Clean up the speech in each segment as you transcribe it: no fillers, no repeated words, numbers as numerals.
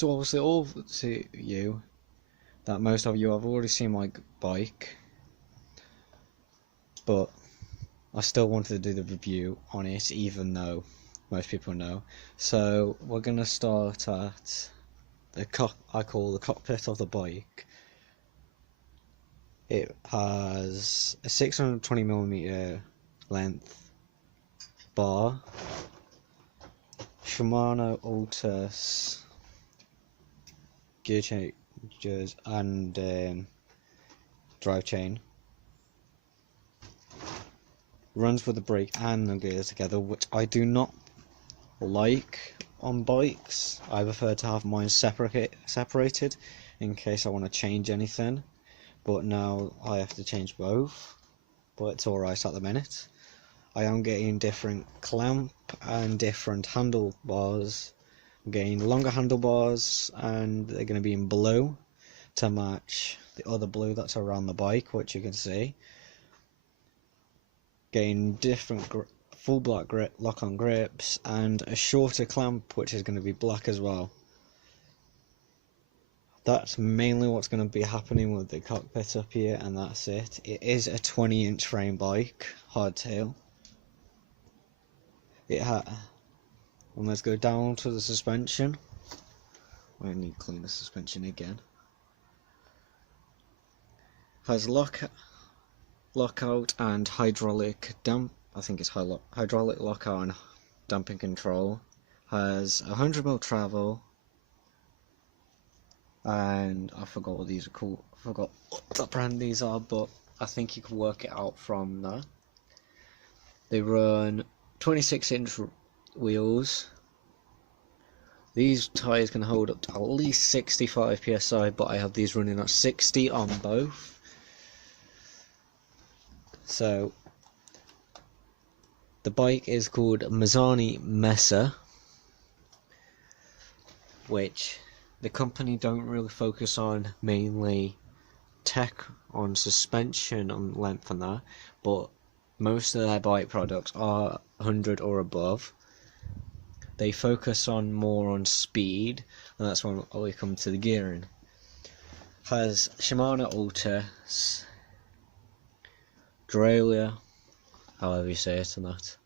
So obviously all to you, that most of you have already seen my bike, but I still wanted to do the review on it even though most people know. So we're gonna start at I call the cockpit of the bike. It has a 620mm length bar, Shimano Altus gear changes and drive chain. Runs with the brake and the gears together, which I do not like on bikes. I prefer to have mine separated in case I want to change anything, but now I have to change both, but it's alright at the minute. I am getting different clamp and different handlebars. I'm getting longer handlebars and they're going to be in blue to match the other blue that's around the bike, which you can see. Getting different full black grip, lock-on grips, and a shorter clamp which is going to be black as well. That's mainly what's going to be happening with the cockpit up here, and that's it. It is a 20-inch frame bike, hardtail. And let's go down to the suspension. I need to clean the suspension again. Has lockout and hydraulic hydraulic lockout and damping control. Has 100mm travel, and I forgot what these are called. I forgot what brand these are, but I think you can work it out from that. They run 26-inch wheels. These tyres can hold up to at least 65 psi, but I have these running at 60 on both. So the bike is called Mizani Mesa, which the company don't really focus on, mainly tech on suspension on length and that, but most of their bike products are 100 or above. They focus on more on speed, and that's when we come to the gearing. Has Shimano Altus, derailleur, however you say it, and that,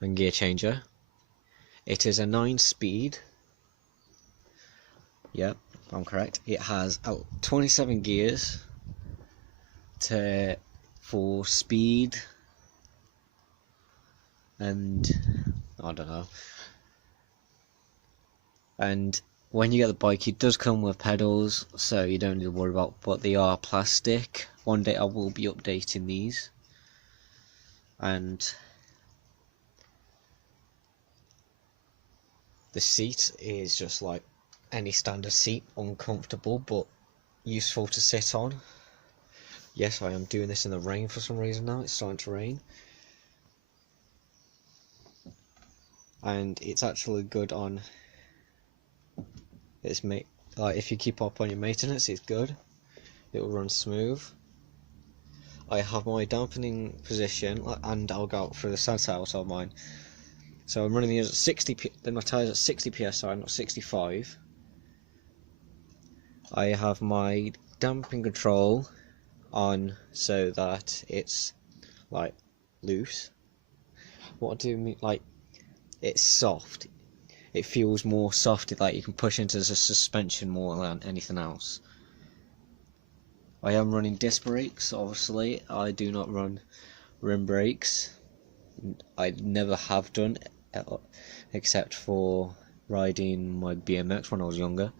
and gear changer. It is a 9-speed. Yep, I'm correct. It has 27 gears for speed, and I don't know. And when you get the bike, it does come with pedals, so you don't need to worry about, but they are plastic. One day I will be updating these. And the seat is just like any standard seat, uncomfortable but useful to sit on. Yes, I am doing this in the rain for some reason now. It's starting to rain. And it's actually good on if you keep up on your maintenance, it's good. It will run smooth. I have my dampening position, and I'll go out through the side of mine. So I'm running these at 60. Then my tires at 60 psi, not 65. I have my damping control on so that it's like loose. What do you mean? Like, it's soft. It feels more soft, like you can push into the suspension more than anything else. I am running disc brakes, obviously. I do not run rim brakes. I never have done, except for riding my BMX when I was younger.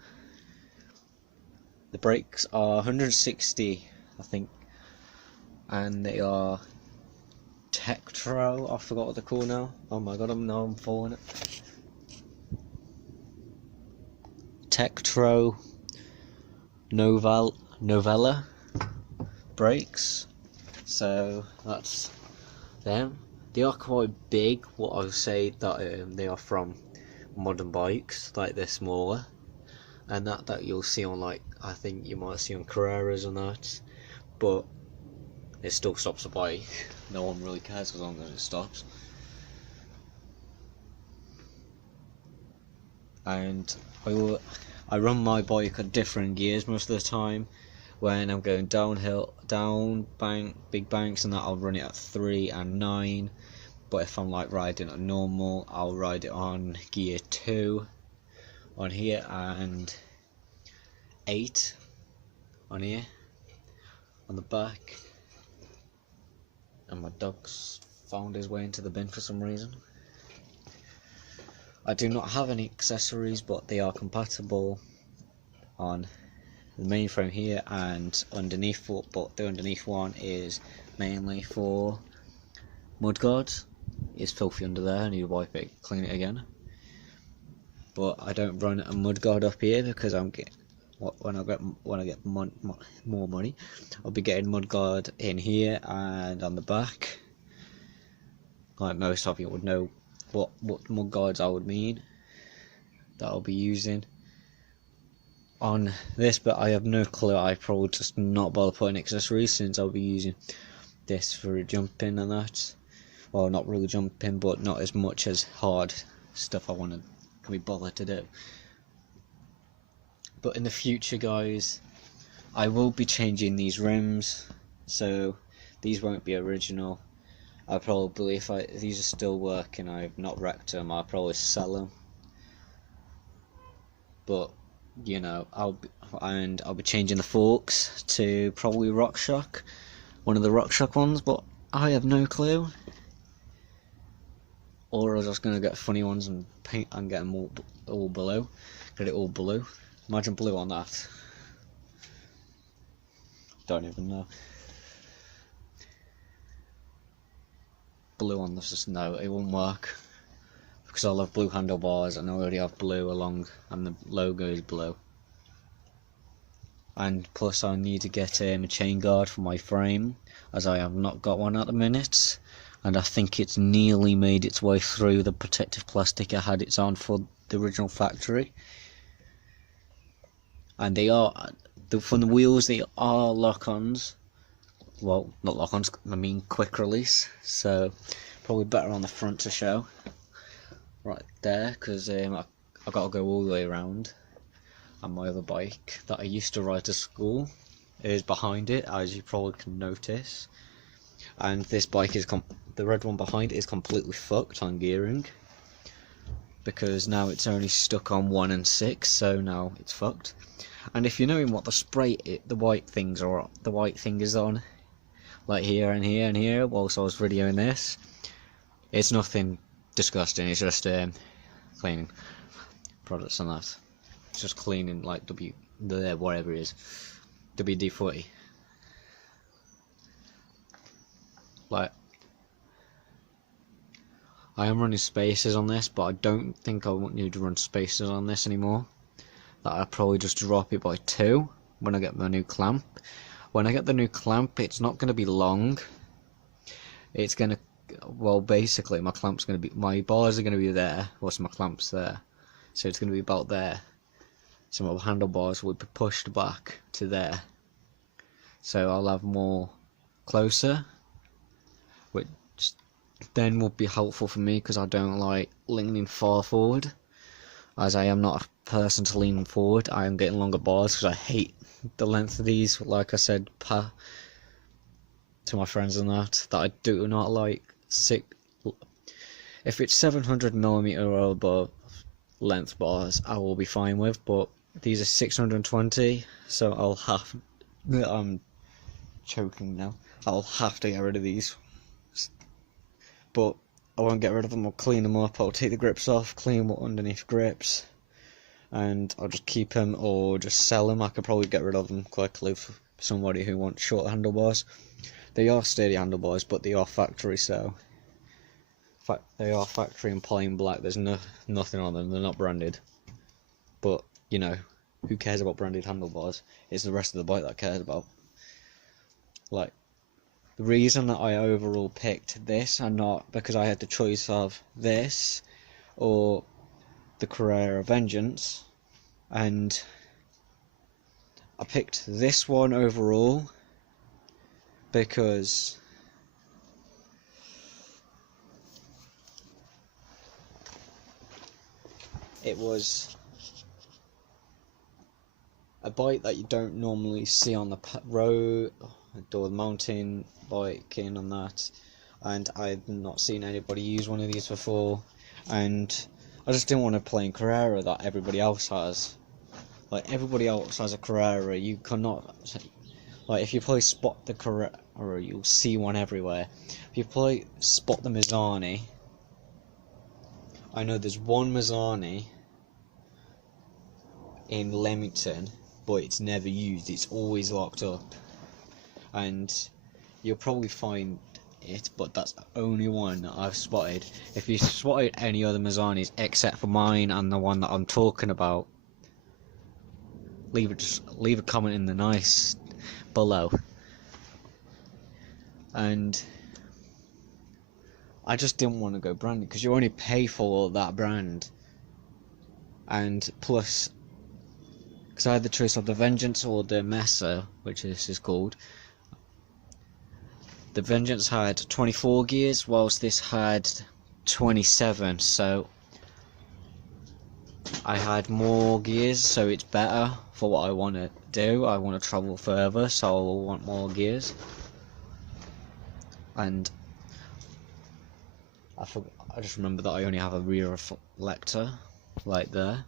The brakes are 160, I think, and they are Tektro. I forgot what they're called now. Oh my god, I'm falling it. Tektro Novella brakes. So that's them. They are quite big. What I would say that they are from modern bikes, like they're smaller, and that you'll see on, like, I think you might see on Carreras and that, but it still stops the bike. No one really cares as long as it stops. and I run my bike at different gears most of the time. When I'm going downhill, big banks and that, I'll run it at 3 and 9. But if I'm like riding at normal, I'll ride it on gear 2 on here and 8 on here on the back. And my dog's found his way into the bin for some reason. I do not have any accessories, but they are compatible on the main frame here and underneath, but the underneath one is mainly for mudguards. It's filthy under there, I need to wipe it, clean it again. But I don't run a mudguard up here because when I get more money, I'll be getting mudguard in here and on the back. Like most of you would know what mudguards I would mean that I'll be using on this, but I have no clue. I probably just not bother putting accessories since I'll be using this for jumping and that. Well, not really jumping, but not as much as hard stuff I want to be bothered to do. But in the future, guys, I will be changing these rims, so these won't be original. I probably, if these are still working, I've not wrecked them, I'll probably sell them. But you know, I'll be changing the forks to probably RockShox, one of the RockShox ones, but I have no clue. Or I was just gonna get funny ones and paint and get them all blue, get it all blue. Imagine blue on that. Don't even know. Blue on this, no, it won't work because I'll have blue handlebars and I already have blue along, and the logo is blue. And plus I need to get a chain guard for my frame, as I have not got one at the minute, and I think it's nearly made its way through the protective plastic I had it on for the original factory. And they are, from the wheels, they are lock-ons. Well, not lock-ons, I mean quick release, so probably better on the front to show right there, because I got to go all the way around. And my other bike that I used to ride to school is behind it, as you probably can notice. And this bike is the red one behind it is completely fucked on gearing, because now it's only stuck on 1 and 6, so now it's fucked. And if you're knowing what the white thing is on, like here and here and here, whilst I was videoing this, it's nothing disgusting, it's just cleaning products and that. It's just cleaning, like whatever it is, WD-40. Like, I am running spacers on this, but I don't think I want you to run spacers on this anymore. That I'll probably just drop it by 2 when I get my new clamp. When I get the new clamp, it's not going to be long. It's going to, well, basically my bars are going to be there, whilst my clamp's there. So it's going to be about there. So my handlebars will be pushed back to there. So I'll have more closer, which then will be helpful for me because I don't like leaning far forward, as I am not a person to lean forward. I am getting longer bars because I hate the length of these, like I said to my friends and that I do not like. If it's 700mm or above length bars, I will be fine with, but these are 620, so I'm choking now. I'll have to get rid of these, but I won't get rid of them. I'll clean them up, I'll take the grips off, clean what underneath grips, and I'll just keep them or just sell them. I could probably get rid of them quickly for somebody who wants short handlebars. They are sturdy handlebars, but they are factory, so they are factory and plain black. There's nothing on them, they're not branded. But you know, who cares about branded handlebars? It's the rest of the bike that cares about. Like, the reason that I overall picked this, and not because I had the choice of this or the Carrera Vengeance, and I picked this one overall because it was a bike that you don't normally see on the road or the mountain biking and that, and I've not seen anybody use one of these before, and I just didn't want to play in Carrera that everybody else has. Like, everybody else has a Carrera, you cannot, like, if you play Spot the Carrera, you'll see one everywhere. If you play Spot the Mizani, I know there's one Mizani in Leamington, but it's never used, it's always locked up, and you'll probably find it, but that's the only one that I've spotted. If you spotted any other Mizanis except for mine and the one that I'm talking about, leave a comment in the nice below. And I just didn't want to go branded because you only pay for that brand, and plus, because I had the choice of the Vengeance or the Mesa, which this is called. The Vengeance had 24 gears, whilst this had 27, so I had more gears, so it's better for what I want to do. I want to travel further, so I will want more gears. And I just remember that I only have a rear reflector, like there.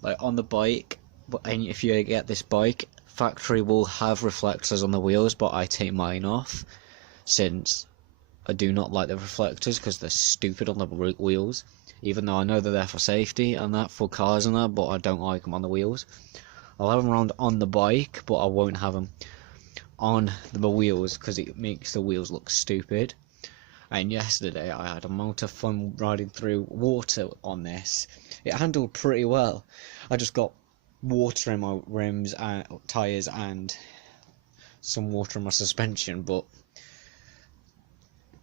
Like on the bike, and if you get this bike, factory will have reflectors on the wheels, but I take mine off since I do not like the reflectors because they're stupid on the wheels, even though I know they're there for safety and that, for cars and that, but I don't like them on the wheels. I'll have them around on the bike, but I won't have them on the wheels because it makes the wheels look stupid. And yesterday I had a amount of fun riding through water on this. It handled pretty well. I just got water in my rims and tyres and some water in my suspension, but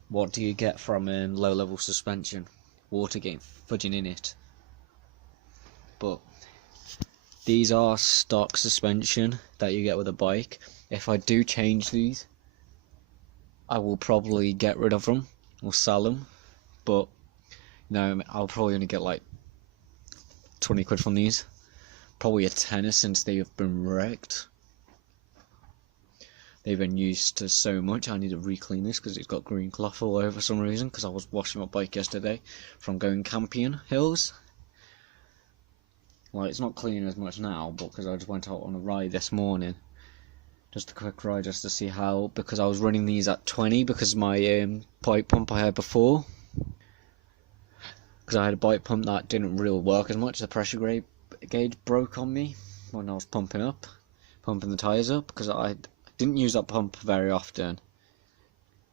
what do you get from low level suspension? Water getting fudging in it. But these are stock suspension that you get with a bike. If I do change these, I will probably get rid of them or sell them, but no, I'll probably only get like 20 quid from these, probably a tenner, since they have been wrecked. They've been used to so much. I need to re-clean this because it's got green cloth all over for some reason, because I was washing my bike yesterday from going camping hills. Well, it's not clean as much now, but because I just went out on a ride this morning, just a quick ride just to see how, because I was running these at 20 because my pipe pump I had before, because I had a bike pump that didn't really work as much. The pressure gauge broke on me when I was pumping the tyres up, because I didn't use that pump very often,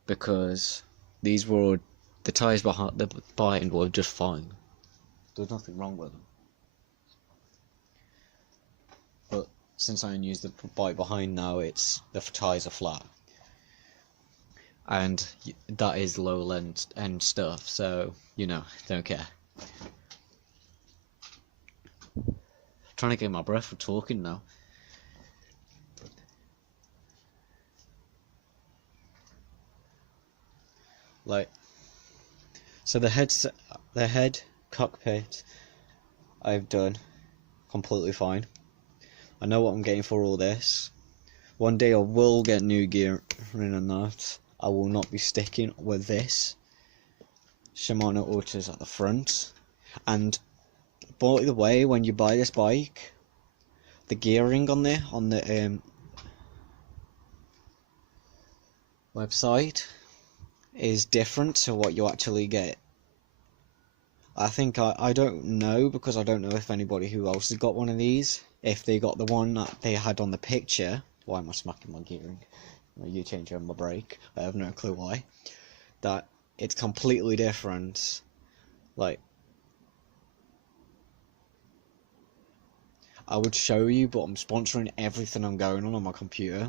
because these were, the tyres behind were just fine. There was nothing wrong with them. But since I only use the bike behind now, the tyres are flat, and that is low end stuff, so you know, don't care. I'm trying to get my breath for talking now. Like, so the head cockpit I've done completely fine. I know what I'm getting for all this. One day I will get new gear in and that. I will not be sticking with this Shimano Autos at the front. And by the way, when you buy this bike, the gearing on the website is different to what you actually get. I think I don't know, because I don't know if anybody who else has got one of these, if they got the one that they had on the picture. Why am I smacking my gearing? You changing my brake. I have no clue why. That it's completely different. Like, I would show you, but I'm sponsoring everything I'm going on my computer,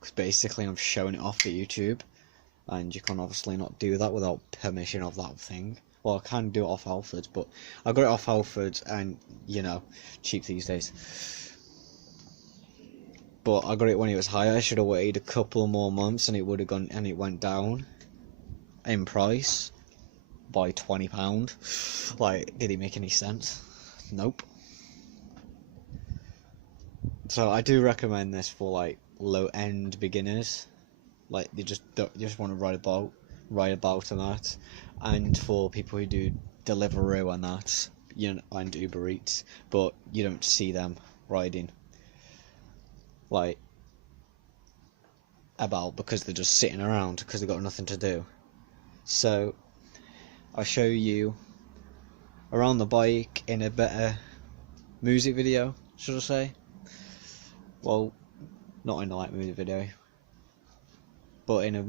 because basically I'm showing it off for YouTube, and you can obviously not do that without permission of that thing. Well, I can do it off Alfred's, but I got it off Alfred's, and you know, cheap these days. But I got it when it was higher. I should have waited a couple more months, and it would have gone, and it went down in price by £20. Like, did it make any sense? Nope. So I do recommend this for like low-end beginners, like you just want to ride about and that, and for people who do Deliveroo and that, you know, and Uber Eats, but you don't see them riding like about because they're just sitting around because they've got nothing to do. So I'll show you around the bike in a better music video, should I say? Well, not in a like music video, but in a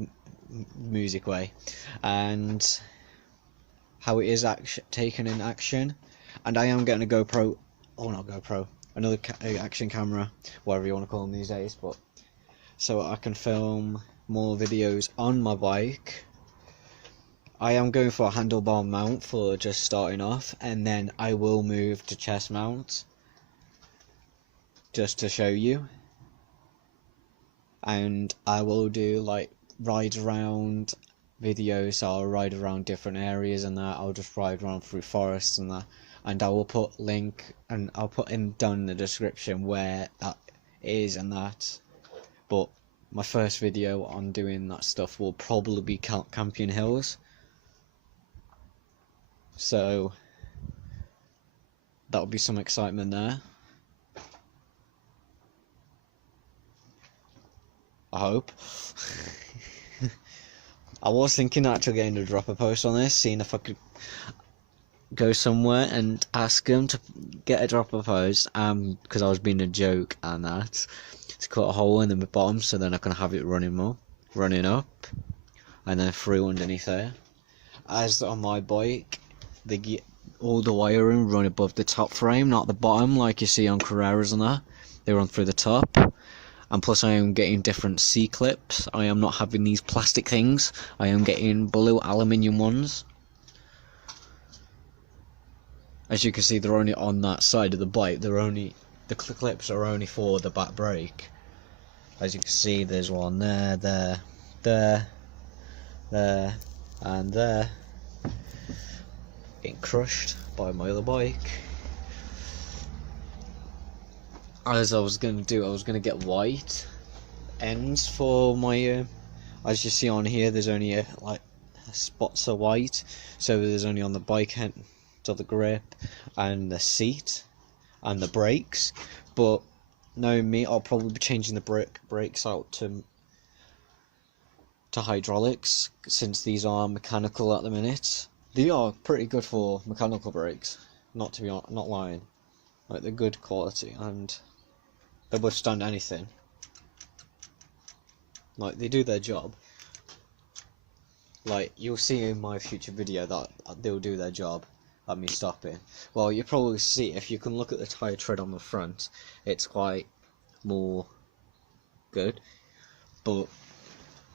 music way, and how it is taken in action. And I am getting a GoPro, oh not GoPro, another action camera, whatever you want to call them these days, but so I can film more videos on my bike. I am going for a handlebar mount for just starting off, and then I will move to chest mount just to show you. And I will do like rides around videos, so I'll ride around different areas and that. I'll just ride around through forests and that, and I will put link, and I'll put in down in the description where that is and that. But my first video on doing that stuff will probably be Campion Hills, so that'll be some excitement there, I hope. I was thinking actually getting to drop a post on this, seeing if I could go somewhere and ask them to get a drop a post, because I was being a joke and that, to cut a hole in the bottom so then I can have it running up, and then through underneath there. As on my bike, all the wiring run above the top frame, not the bottom like you see on Carreras and that. They run through the top. And plus I am getting different C-clips. I am not having these plastic things. I am getting blue aluminium ones. As you can see, they're only on that side of the bike. The clips are only for the back brake. As you can see, there's one there, and there. Getting crushed by my other bike. As I was going to do, I was going to get white ends for my, as you see on here, there's only like spots of white, so there's only on the bike end of the grip and the seat and the brakes. But knowing me, I'll probably be changing the brakes out to hydraulics, since these are mechanical at the minute. They are pretty good for mechanical brakes, not lying. Like, they're good quality and they withstand anything. Like, they do their job. Like, you'll see in my future video that they'll do their job at me stopping. Well, you'll probably see, if you can look at the tyre tread on the front, it's quite more good. But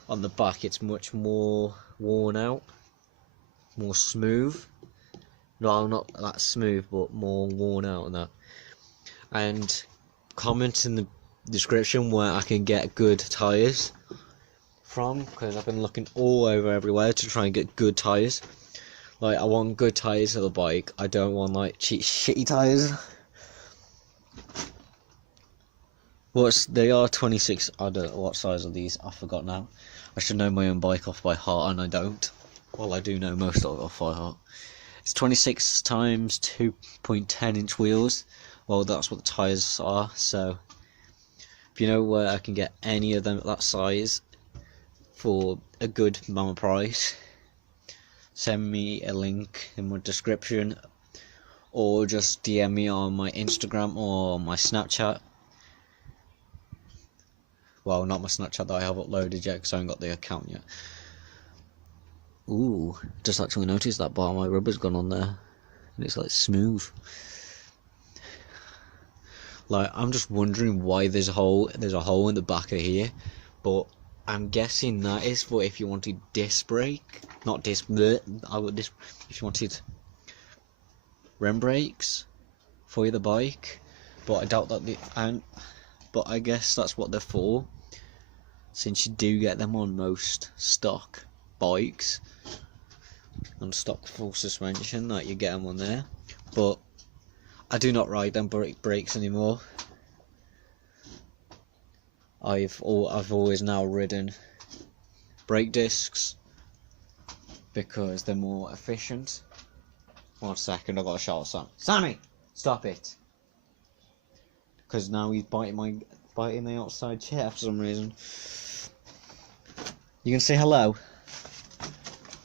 on the back, it's much more worn out, more smooth. No, not that smooth, but more worn out and that. And comment in the description where I can get good tyres from, because I've been looking all over everywhere to try and get good tyres. Like, I want good tyres for the bike. I don't want like shitty tyres. They are 26. I don't know what size are these. I forgot now. I should know my own bike off by heart, and I don't. Well, I do know most of it off by heart. It's 26 times 2.10 inch wheels. Well, that's what the tyres are, so if you know where I can get any of them at that size for a good amount of price, send me a link in my description, or just DM me on my Instagram or my Snapchat. Well, not my Snapchat that I have uploaded yet, because I haven't got the account yet. Ooh, just actually noticed that bar my rubber's gone on there, and it's like smooth. Like, I'm just wondering why there's a hole in the back of here, but I'm guessing that is for if you wanted disc brake, not disc, if you wanted rim brakes for the bike, but I doubt that but I guess that's what they're for, since you do get them on most stock bikes, on stock full suspension, that you get them on there. But I do not ride them brakes anymore. I've always now ridden brake discs because they're more efficient. 1 second, I've got a shout Sam. Sammy, stop it! Because now he's biting the outside chair for some reason. You can say hello.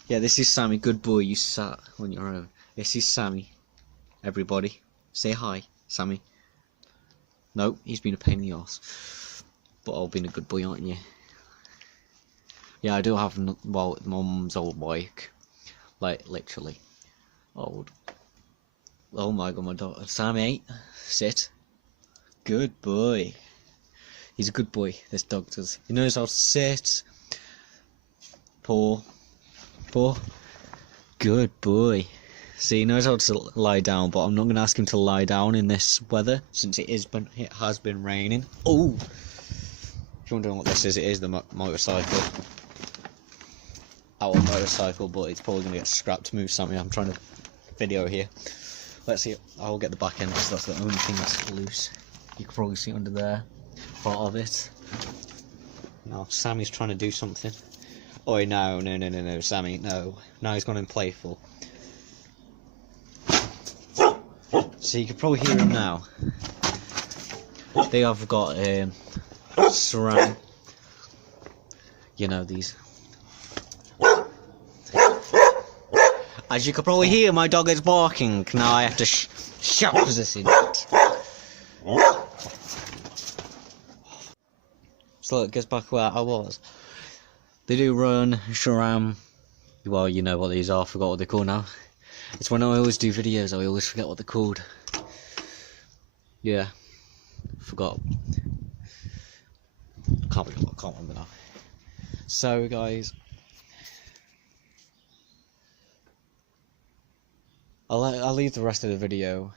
Yeah, this is Sammy. Good boy. You sat on your own. This is Sammy. Everybody, say hi, Sammy. No, he's been a pain in the arse. But I've been a good boy, aren't you? Yeah, I do have, well, my mum's old bike. Like, literally. Old. Oh my god, my dog. Sammy, sit. Good boy. He's a good boy, this dog does. He knows how to sit. Paw. Good boy. See, he knows how to lie down, but I'm not going to ask him to lie down in this weather, since it has been raining. Oh! If you're wondering what this is, it is the motorcycle. Our motorcycle, but it's probably going to get scrapped. Move something, I'm trying to video here. Let's see, I'll get the back end, because that's the only thing that's loose. You can probably see under there, part of it. Now, Sammy's trying to do something. Oh, no, Sammy, no. Now he's gone in playful. So you can probably hear him now. They have got ceramic, you know, these. As you can probably hear, my dog is barking. Now I have to shut because it's in it. So it gets back where I was. They do run SRAM. Well, you know what these are. I forgot what they're called now. It's when I always do videos, I always forget what they're called. Yeah, forgot. Can't remember now. So, guys, I'll leave the rest of the video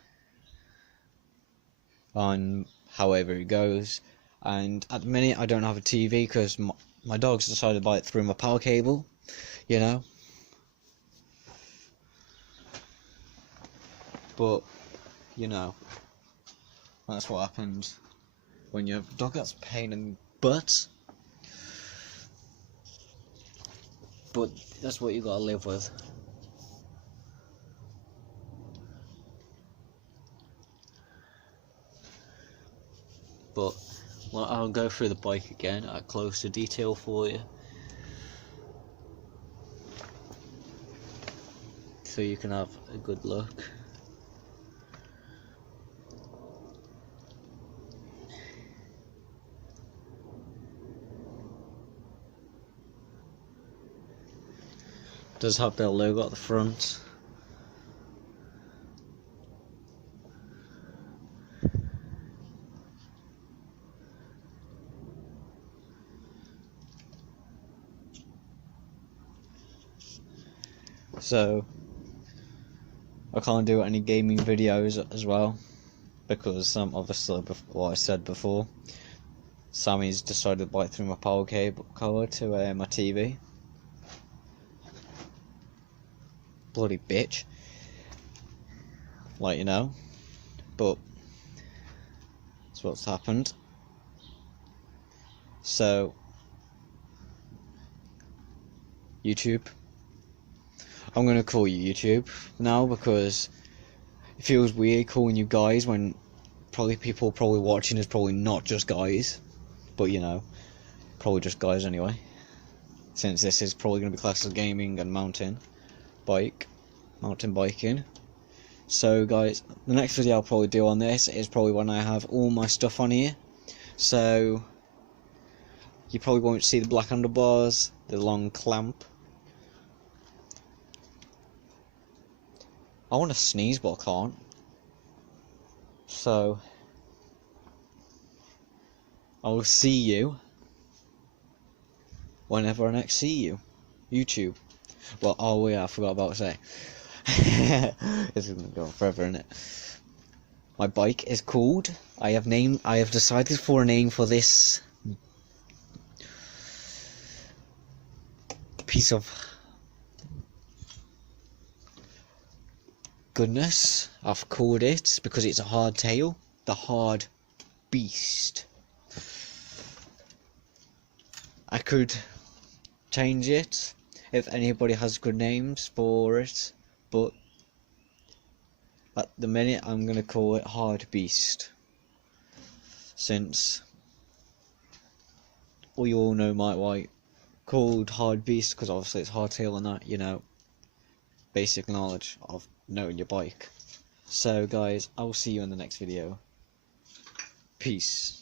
on however it goes. And at the minute, I don't have a TV because my dog's decided to bite through my power cable, you know. But, you know, that's what happens when you have a dog that's a pain in the butt. But that's what you gotta live with. But well, I'll go through the bike again at closer detail for you, so you can have a good look. Does have their logo at the front. So I can't do any gaming videos as well because obviously what I said before, Sammy's decided to bite through my power cable to my TV. Bloody bitch, like, you know. But that's what's happened. So YouTube, I'm gonna call you YouTube now because it feels weird calling you guys when people watching is probably not just guys, but you know, probably just guys anyway, since this is probably gonna be classed as gaming and mountain biking. So guys, the next video I'll probably do on this is probably when I have all my stuff on here, so you probably won't see the black handlebars, the long clamp. I want to sneeze but I can't, so I will see you whenever I next see you. YouTube. Well, oh yeah, I forgot about to say. It's gonna go on forever, innit? My bike is called. I have decided for a name for this piece of goodness. I've called it, because it's a hardtail, the Hard Beast. I could change it if anybody has good names for it, but at the minute I'm gonna call it Hard Beast, since we all know my white called Hard Beast because obviously it's hardtail and that, you know, basic knowledge of knowing your bike. So guys, I will see you in the next video. Peace.